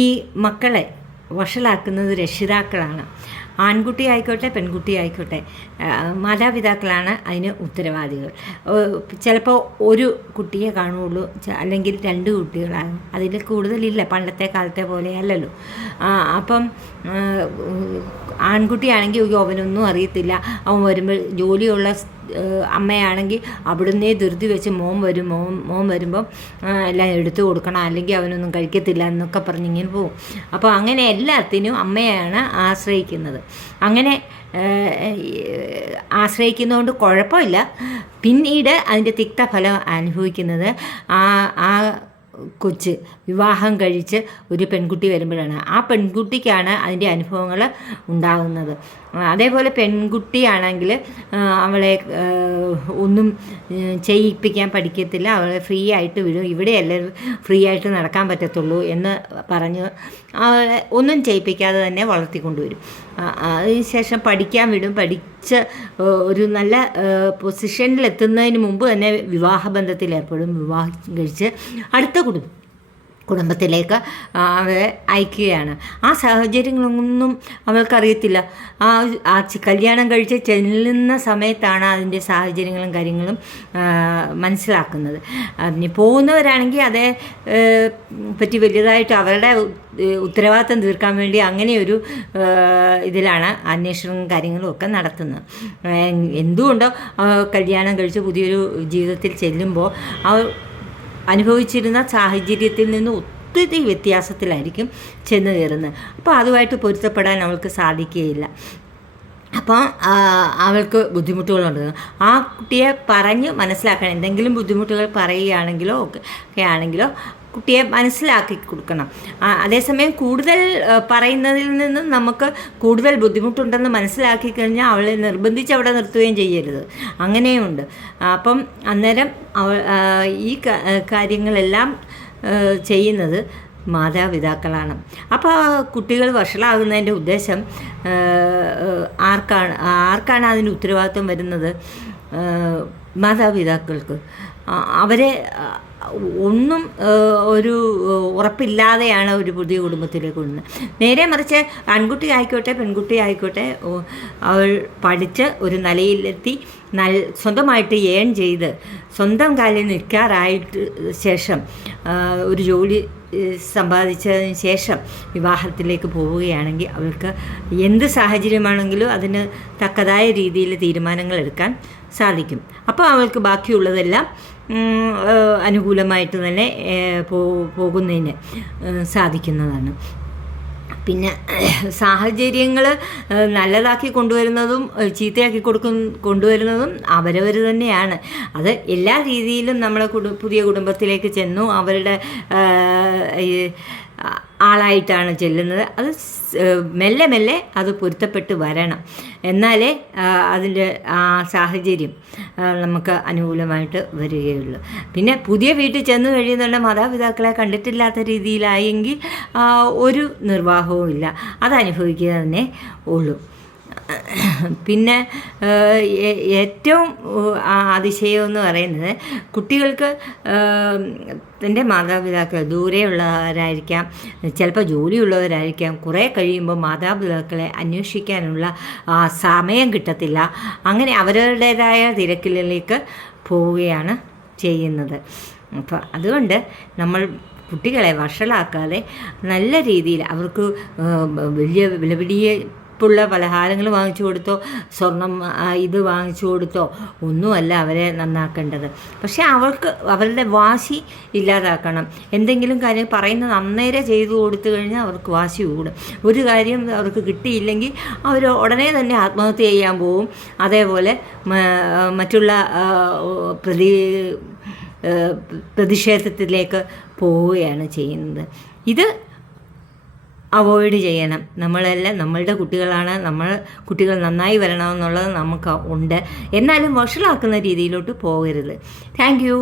ഈ മക്കളെ വഷളാക്കുന്നത് രക്ഷിതാക്കളാണ്. ആൺകുട്ടി ആയിക്കോട്ടെ പെൺകുട്ടി ആയിക്കോട്ടെ, മാതാപിതാക്കളാണ് അതിന് ഉത്തരവാദികൾ. ചിലപ്പോൾ ഒരു കുട്ടിയെ കാണുകയുള്ളൂ, അല്ലെങ്കിൽ 2 കുട്ടികളാകും, അതിൽ കൂടുതലില്ല. പണ്ടത്തെ കാലത്തെ പോലെ അല്ലല്ലോ. അപ്പം ആൺകുട്ടിയാണെങ്കിൽ അവനൊന്നും അറിയത്തില്ല. അവൻ വരുമ്പോൾ ജോലിയുള്ള അമ്മയാണെങ്കിൽ അവിടുന്നേ ധൃതി വെച്ച് മോൻ വരുമ്പം എല്ലാം എടുത്തു കൊടുക്കണം, അല്ലെങ്കിൽ അവനൊന്നും കഴിക്കത്തില്ല എന്നൊക്കെ പറഞ്ഞിങ്ങനെ പോകും. അപ്പോൾ അങ്ങനെ എല്ലാത്തിനും അമ്മയാണ് ആശ്രയിക്കുന്നത്. അങ്ങനെ ആശ്രയിക്കുന്നതുകൊണ്ട് കുഴപ്പമില്ല. പിന്നീട് അതിൻ്റെ തിക്തഫലം അനുഭവിക്കുന്നത് ആ കൊച്ച് വിവാഹം കഴിച്ച് ഒരു പെൺകുട്ടി വരുമ്പോഴാണ്. ആ പെൺകുട്ടിക്കാണ് അതിൻ്റെ അനുഭവങ്ങൾ ഉണ്ടാകുന്നത്. അതേപോലെ പെൺകുട്ടിയാണെങ്കിൽ അവളെ ഒന്നും ചെയ്യിപ്പിക്കാൻ പഠിക്കത്തില്ല, അവളെ ഫ്രീ ആയിട്ട് വിടും. ഇവിടെയല്ലേ ഫ്രീ ആയിട്ട് നടക്കാൻ പറ്റത്തുള്ളൂ എന്ന് പറഞ്ഞ് അവളെ ഒന്നും ചെയ്യിപ്പിക്കാതെ തന്നെ വളർത്തിക്കൊണ്ടുവരും. അതിനുശേഷം പഠിക്കാൻ വിടും. പഠിച്ച് ഒരു നല്ല പൊസിഷനിലെത്തുന്നതിന് മുമ്പ് തന്നെ വിവാഹബന്ധത്തിലേർപ്പെടും. വിവാഹം കഴിച്ച് അടുത്ത കുടുംബത്തിലേക്ക് അവരെ അയക്കുകയാണ്. ആ സാഹചര്യങ്ങളൊന്നും അവൾക്കറിയത്തില്ല. കല്യാണം കഴിച്ച് ചെല്ലുന്ന സമയത്താണ് അതിൻ്റെ സാഹചര്യങ്ങളും കാര്യങ്ങളും മനസ്സിലാക്കുന്നത്. അതിന് പോകുന്നവരാണെങ്കിൽ അതേ പറ്റി വലുതായിട്ട് അവരുടെ ഉത്തരവാദിത്തം തീർക്കാൻ വേണ്ടി അങ്ങനെയൊരു ഇതിലാണ് അന്വേഷണവും കാര്യങ്ങളും ഒക്കെ നടത്തുന്നത്. എന്തുകൊണ്ടോ കല്യാണം കഴിച്ച് പുതിയൊരു ജീവിതത്തിൽ ചെല്ലുമ്പോൾ അവർ അനുഭവിച്ചിരുന്ന സാഹചര്യത്തിൽ നിന്ന് ഒത്തിരി വ്യത്യാസത്തിലായിരിക്കും ചെന്ന് കയറുന്നത്. അപ്പോൾ അതുമായിട്ട് പൊരുത്തപ്പെടാൻ അവൾക്ക് സാധിക്കുകയില്ല. അപ്പോൾ അവൾക്ക് ബുദ്ധിമുട്ടുകളുണ്ട്. ആ കുട്ടിയെ പറഞ്ഞ് മനസ്സിലാക്കണം. എന്തെങ്കിലും ബുദ്ധിമുട്ടുകൾ പറയുകയാണെങ്കിലോ ഒക്കെ ആണെങ്കിലോ കുട്ടിയെ മനസ്സിലാക്കി കൊടുക്കണം. അതേസമയം കൂടുതൽ പറയുന്നതിൽ നിന്നും നമുക്ക് കൂടുതൽ ബുദ്ധിമുട്ടുണ്ടെന്ന് മനസ്സിലാക്കി കഴിഞ്ഞാൽ അവളെ നിർബന്ധിച്ച് അവിടെ നിർത്തുകയും ചെയ്യരുത്. അങ്ങനെയുമുണ്ട്. അപ്പം അന്നേരം ഈ കാര്യങ്ങളെല്ലാം ചെയ്യുന്നത് മാതാപിതാക്കളാണ്. അപ്പോൾ കുട്ടികൾ വഷളാകുന്നതിൻ്റെ ഉദ്ദേശം ആർക്കാണ് അതിന് ഉത്തരവാദിത്വം വരുന്നത്? മാതാപിതാക്കൾക്ക്. അവരെ ഒന്നും ഒരു ഉറപ്പില്ലാതെയാണ് ഒരു പുതിയ കുടുംബത്തിലേക്ക് കൊണ്ടുവന്നത്. നേരെ മറിച്ച് ആൺകുട്ടി ആയിക്കോട്ടെ പെൺകുട്ടി ആയിക്കോട്ടെ, അവൾ പഠിച്ച് ഒരു നിലയിലെത്തി സ്വന്തമായിട്ട് ഏൺ ചെയ്ത് സ്വന്തം കാലിൽ നിൽക്കാറായിട്ട് ശേഷം ഒരു ജോലി സമ്പാദിച്ചതിന് ശേഷം വിവാഹത്തിലേക്ക് പോവുകയാണെങ്കിൽ അവൾക്ക് എന്ത് സാഹചര്യമാണെങ്കിലും അതിന് തക്കതായ രീതിയിൽ തീരുമാനങ്ങൾ എടുക്കാൻ സാധിക്കും. അപ്പോൾ അവൾക്ക് ബാക്കിയുള്ളതെല്ലാം അനുകൂലമായിട്ട് തന്നെ പോകുന്നതിന് സാധിക്കുന്നതാണ്. പിന്നെ സാഹചര്യങ്ങൾ നല്ലതാക്കി കൊണ്ടുവരുന്നതും ചീത്തയാക്കി കൊണ്ടുവരുന്നതും അവരവർ തന്നെയാണ്. അത് എല്ലാ രീതിയിലും നമ്മളെ പുതിയ കുടുംബത്തിലേക്ക് ചെന്നു അവരുടെ ആളായിട്ടാണ് ചെല്ലുന്നത്. അത് മെല്ലെ മെല്ലെ അത് പൊരുത്തപ്പെട്ട് വരണം. എന്നാലേ അതിൻ്റെ ആ സാഹചര്യം നമുക്ക് അനുകൂലമായിട്ട് വരികയുള്ളൂ. പിന്നെ പുതിയ വീട്ടിൽ ചെന്ന് കഴിയുന്നുള്ള മാതാപിതാക്കളെ കണ്ടിട്ടില്ലാത്ത രീതിയിലായെങ്കിൽ ഒരു നിർവാഹവും ഇല്ല, അതനുഭവിക്കുക തന്നെ ഉള്ളൂ. പിന്നെ ഏറ്റവും അതിശയം എന്ന് പറയുന്നത് കുട്ടികൾക്ക് തൻ്റെ മാതാപിതാക്കൾ ദൂരെയുള്ളവരായിരിക്കാം, ചിലപ്പോൾ ജോലിയുള്ളവരായിരിക്കാം. കുറേ കഴിയുമ്പോൾ മാതാപിതാക്കളെ അന്വേഷിക്കാനുള്ള സമയം കിട്ടത്തില്ല. അങ്ങനെ അവരുടേതായ തിരക്കിലേക്ക് പോവുകയാണ് ചെയ്യുന്നത്. അപ്പോൾ അതുകൊണ്ട് നമ്മൾ കുട്ടികളെ വഷളാക്കാതെ നല്ല രീതിയിൽ അവർക്ക് വലിയ വിലപിടിയ ഉള്ള പലഹാരങ്ങൾ വാങ്ങിച്ചു കൊടുത്തോ സ്വർണം ഇത് വാങ്ങിച്ചു കൊടുത്തോ ഒന്നുമല്ല അവരെ നന്നാക്കേണ്ടത്. പക്ഷേ അവരുടെ വാശി ഇല്ലാതാക്കണം. എന്തെങ്കിലും കാര്യം പറയുന്നത് അന്നേരം ചെയ്തു കൊടുത്തു കഴിഞ്ഞാൽ അവർക്ക് വാശി കൂടും. ഒരു കാര്യം അവർക്ക് കിട്ടിയില്ലെങ്കിൽ അവർ ഉടനെ തന്നെ ആത്മഹത്യ ചെയ്യാൻ പോവും. അതേപോലെ മറ്റുള്ള പ്രതിഷേധത്തിലേക്ക് പോവുകയാണ് ചെയ്യുന്നത്. ഇത് അവോയ്ഡ് ചെയ്യണം. നമ്മളെല്ലാം നമ്മളുടെ കുട്ടികളാണ്, കുട്ടികൾ നന്നായി വരണമെന്നുള്ളത് നമുക്ക് ഉണ്ട്. എന്നാലും വഷളാക്കുന്ന രീതിയിലോട്ട് പോകരുത്. Thank you.